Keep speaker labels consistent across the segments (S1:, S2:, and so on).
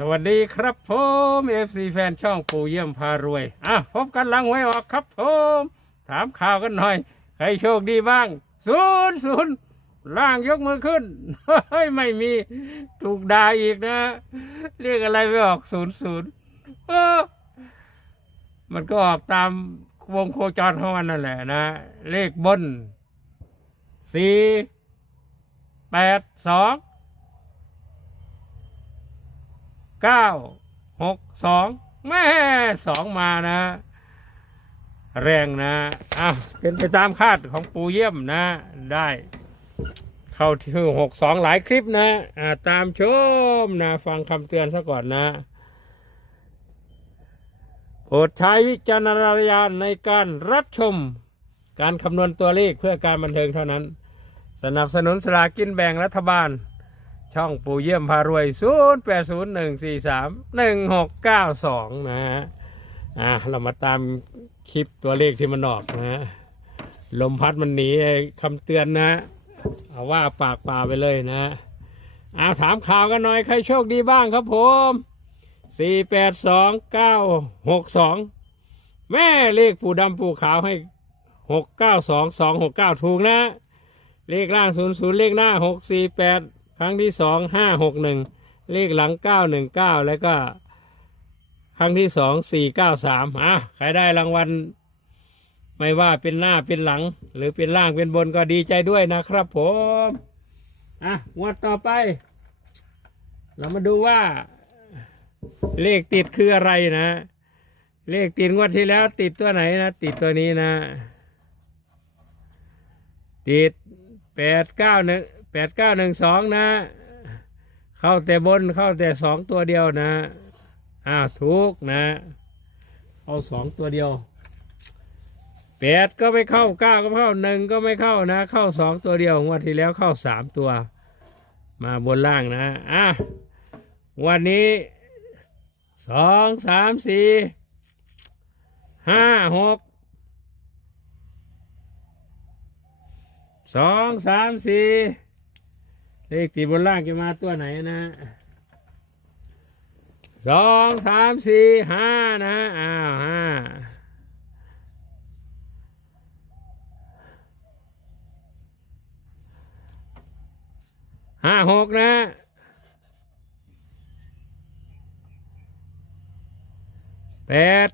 S1: สวัสดีครับผมเอฟซีแฟนช่องปู่เยี่ยมพารวยอะพบกันหลังไว้ออกครับผมถามข่าวกันหน่อย ใครโชคดีบ้างศูนย์ศูนย์ล่างยกมือขึ้นเฮ้ยไม่มีถูกด่าอีกนะ เรียกอะไรไม่ออกศูนย์ศูนย์มันก็ออกตามวงโคจรของมันนั่นแหละนะ เลขบนสี่แปดสอง เก้าหกสองแม่สองมานะ แรงนะอะเป็นไปตามคาดของปูเยี่ยมนะ ได้ เข้าที่หกสองหลายคลิปนะอ่าตามชมนะฟังคำเตือนซะก่อนนะโปรดใช้วิจารณญาณในการรับชม การคำนวณตัวเลขเพื่อการบันเทิงเท่านั้น สนับสนุนสลากกินแบ่งรัฐบาล ช่องปู่เยี่ยมพารวย 0 8 0 1 4 3 1 6 9 2 นะฮะอ่าเรามาตามคลิปตัวเลขที่มันออกนะฮะลมพัดมันหนีไอ้คำเตือนนะเอาว่าปากป่าไปเลยนะเอาถามข่าวกันหน่อยใครโชคดีบ้างครับผม 4 8 2 9 6 2 แม่เลขปูดำปูขาวให้ 6 9 2 2 6 9 ถูกนะ เลขล่าง 0 0 เลขหน้า 6 4 8 ครั้งที่สองห้าหกหนึ่งเลขหลังเก้าหนึ่งเก้าแล้วก็ ครั้งที่สองสี่เก้าสามอะใครได้รางวัลไม่ว่าเป็นหน้าเป็นหลัง หรือเป็นล่างเป็นบนก็ดีใจด้วยนะครับผมอะงวดต่อไป เรามาดูว่า เลขติดคืออะไรนะ เลขติดงวดที่แล้ว ติดตัวไหนนะ ติดตัวนี้นะ ติดแปดเก้าหนึ่ง แปดเก้าหนึ่งสองนะ เข้าแต่บนเข้าแต่สองตัวเดียวนะ อ้าวถูกนะเข้าสองตัวเดียวแปดก็ไม่เข้าเก้าก็ไม่เข้าหนึ่งก็ไม่เข้านะ เข้าสองตัวเดียวงวันที่แล้วเข้าสามตัว มาบนล่างนะอะวันนี้สองสามสี่ห้าหกสองสามสี่ เลขติดบนล่างจะมาตัวไหนนะสองสามสี่ห้านะอ้าวห้าห้าหกนะแปด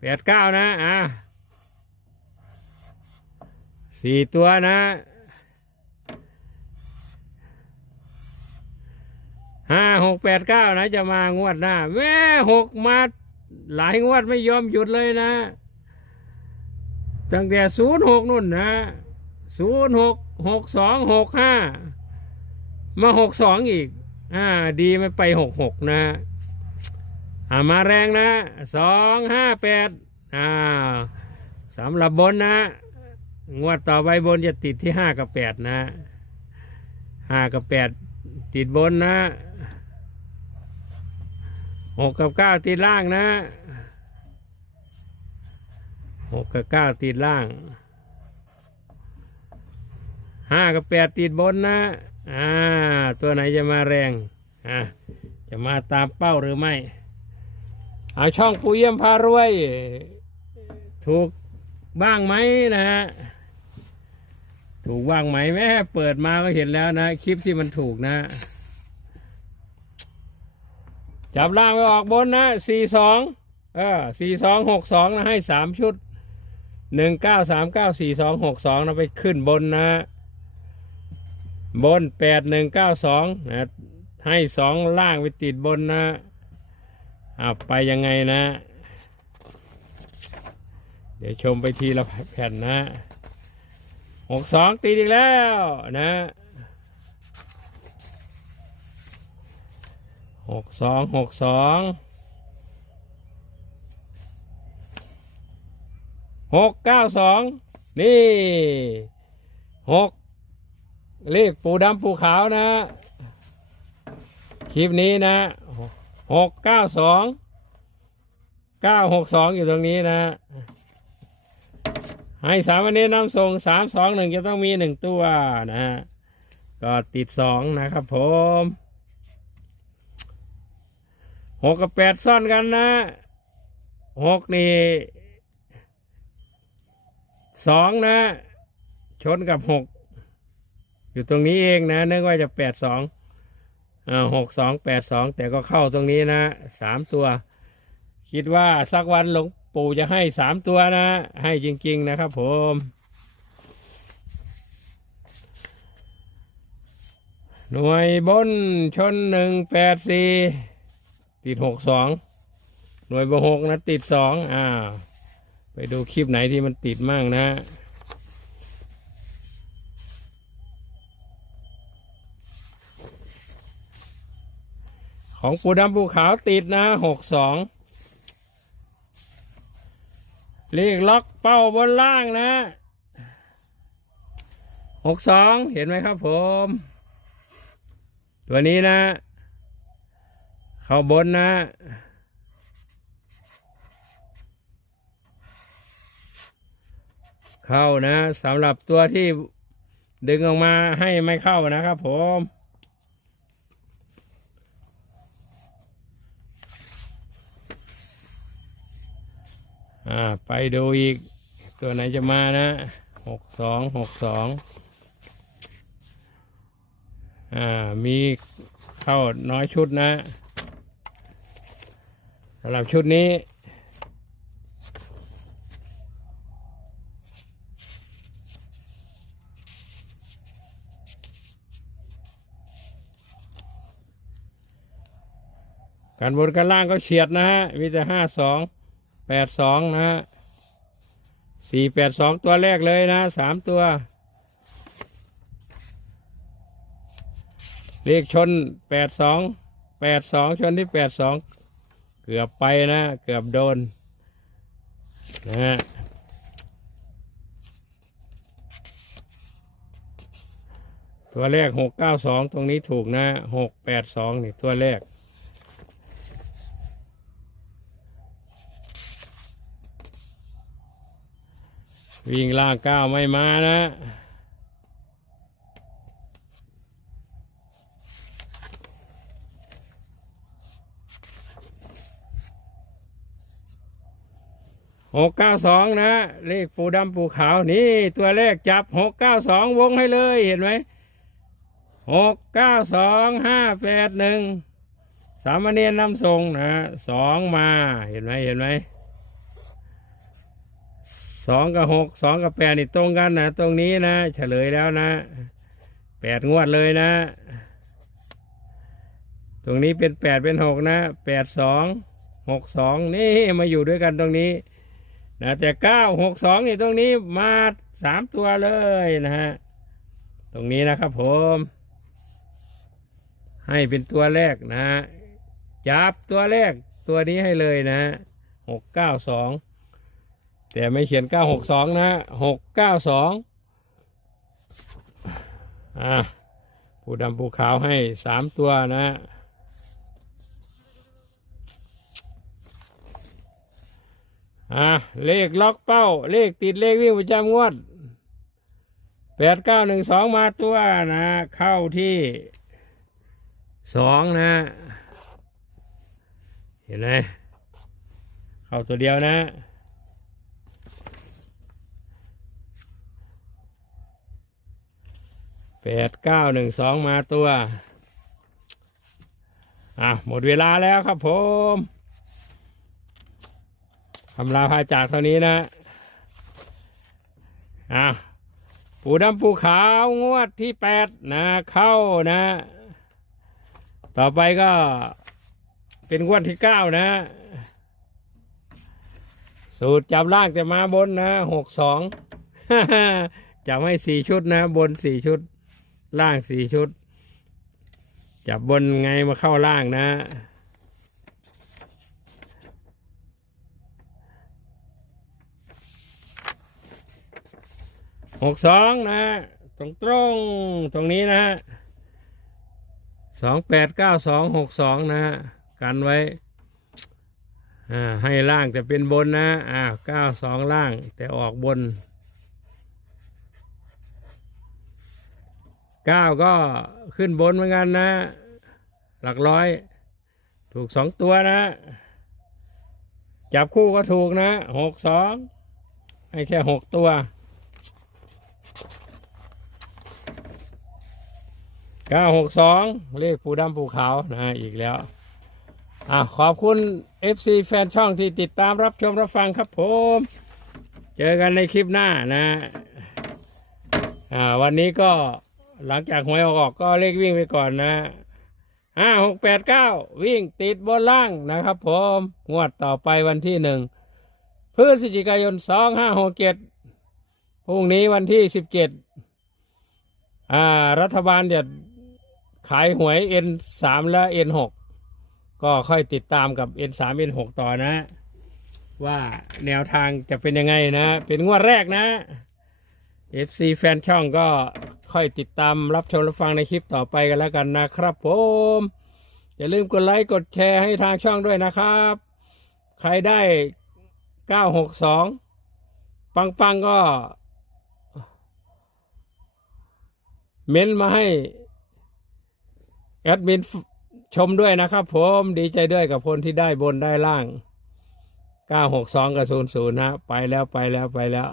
S1: แปดเก้านะ อ่าสี่ตัวนะ ห้าหกแปดเก้านะจะมางวดหน้าแม่หกมาหลายงวดไม่ยอมหยุดเลยนะตั้งแต่ศูนย์หกนู่นนะศูนย์หกหกสองหกห้ามาหกสองอีกอ่าดีไม่ไปหกหกนะอ่ามาแรงนะสองห้าแปดอ่าสำหรับบนนะ งวดต่อไปบนจะติดที่ห้ากับแปดนะห้ากับแปดติดบนนะ หกกับเก้าติดล่างนะหกกับเก้าติดล่างห้ากับแปดติดบนนะอ่าตัวไหนจะมาแรงอ่าจะมาตามเป้าหรือไม่เอาช่องปูเยี่ยมพารวย ถูกบ้างไหมนะฮะถูกว่างไหมแม่เปิดมาก็เห็นแล้วนะ คลิปที่มันถูกนะ จับล่างไปออกบนนะสี่สองเออสี่สองหกสองนะให้สามชุดหนึ่งเก้าสามเก้าสี่สองหกสองนะไปขึ้นบนนะ บนแปดหนึ่งเก้าสองนะให้สองล่างไปติดบนนะอ่าไปยังไงนะ เดี๋ยวชมไปทีละแผ่นนะหกสองตีอีกแล้วนะ หกสองหกสองหกเก้าสองนี่หกเลขปูดำปูขาวนะ คลิปนี้นะหกเก้าสองเก้าหกสองอยู่ตรงนี้นะ ให้สามวันนี้น้ำส่งสามสองหนึ่งจะต้องมีหนึ่งตัวนะฮะก็ติดสองนะครับผม หกกับแปดซ่อนกันนะหกนี่สองนะ ชนกับหกอยู่ตรงนี้เองนะนึกว่าจะแปดสองอ่าหกสองแปดสองแต่ก็เข้าตรงนี้นะสามตัว คิดว่าสักวันหลวงปู่จะให้สามตัวนะ ให้จริง ๆ นะครับผมหน่วยบนชนหนึ่งแปดสี่ ติดหกสองหน่วยบหกนะติดสองอ่า ไปดูคลิปไหนที่มันติดมั่งนะของปูดำปูขาวติดนะหกสองเลขล็อกเป้าบนล่างนะหกสองเห็นไหมครับผม ตัวนี้นะ เข้าบนนะเข้านะสำหรับตัวที่ดึงออกมาให้ไม่เข้านะครับผมอ่าไปดูอีกตัวไหนจะมานะหกสองหกสองอ่ามีเข้าน้อยชุดนะ สำหรับชุดนี้ การบนการล่างก็เฉียดนะฮะมีแต่ห้าสองแปดสองนะฮะสี่แปดสองตัวแรกเลยนะสามตัว เลขชนแปดสองแปดสองชนที่แปดสอง กือบไปนะ เกือบโดนนะฮะตัวแรกหกเก้าสองตรงนี้ถูกนะหกแปดสองนี่ตัวแรก วิ่งล่างก้าวไม่มานะ หกเก้าสองนะ เลขปูดำปูขาวนี่ตัวเลขจับหกเก้าสองวงให้เลยเห็นไหมหกเก้าสองห้าแปดหนึ่งสามเณรนำทรงนะสองมาเห็นไหมเห็นไหมสองกับหกสองกับแปดนี่ตรงกันนะตรงนี้นะ เฉลยแล้วนะแปดงวดเลยนะ ตรงนี้เป็นแปดเป็นหกนะแปดสองหกสองนี่มาอยู่ด้วยกันตรงนี้ นะแต่เก้าหกสองนี่ตรงนี้มาสามตัวเลยนะฮะตรงนี้นะครับผม ให้เป็นตัวแรกนะจับตัวแรกตัวนี้ให้เลยนะหกเก้าสองแต่ไม่เขียน962นะ692อะผู้ดำผู้ขาวให้3ตัวนะ อะเลขล็อกเป้า เลขติดเลขวิ่งประจำงวด8912มาตัวนะ เข้าที่2นะ เห็นไหมเข้าตัวเดียวนะแปดเก้าหนึ่งสองมาตัว อะ หมดเวลาแล้วครับผม ทำลาพาจากเท่านี้นะอะปูดำปูขาวงวดที่แปดนะเข้านะ ต่อไปก็เป็นงวดที่เก้านะ สูตรจับล่างจะมาบนนะหกสองจับให้สี่ชุดนะ บนสี่ชุด ล่างสี่ชุด จับบนไงมาเข้าล่างนะ หกสองนะ ตรงตรงตรงนี้นะสองแปดเก้าสองหกสองนะกันไว้อ่าให้ล่างจะเป็นบนนะอ่าเก้าสองล่างแต่ออกบนเก้าก็ขึ้นบนเหมือนกันนะ หลักร้อย ถูกสองตัวนะ จับคู่ก็ถูกนะหกสองให้แค่หกตัว เก้าหกสองเลขปูดำปูขาวนะอีกแล้วอะขอบคุณ FC แฟนช่องที่ติดตามรับชมรับฟังครับผม เจอกันในคลิปหน้านะอ่าวันนี้ก็หลังจากหวยออกก็เลขวิ่งไปก่อนนะห้าหกแปดเก้าวิ่งติดบนล่างนะครับผมงวดต่อไปวันที่หนึ่งพฤศจิกายนสองห้าหกเจ็ดพรุ่งนี้วันที่สิบเจ็ดอ่ารัฐบาลเดี๋ยว ขายหวย N สามและ N หกก็ค่อยติดตามกับ N สาม N หกต่อนะ ว่าแนวทางจะเป็นยังไงนะ เป็นงวดแรกนะ FC แฟนช่องก็ค่อยติดตามรับชมรับฟังในคลิปต่อไปกันแล้วกันนะครับผม อย่าลืมกดไลค์กดแชร์ให้ทางช่องด้วยนะครับ ใครได้ 962 ปังปังๆก็ เม้นมาให้ แอดมินชมด้วยนะครับผมดีใจด้วยกับคนที่ได้บนได้ล่าง 962 กับ 00นะไปแล้วไปแล้วไปแล้ว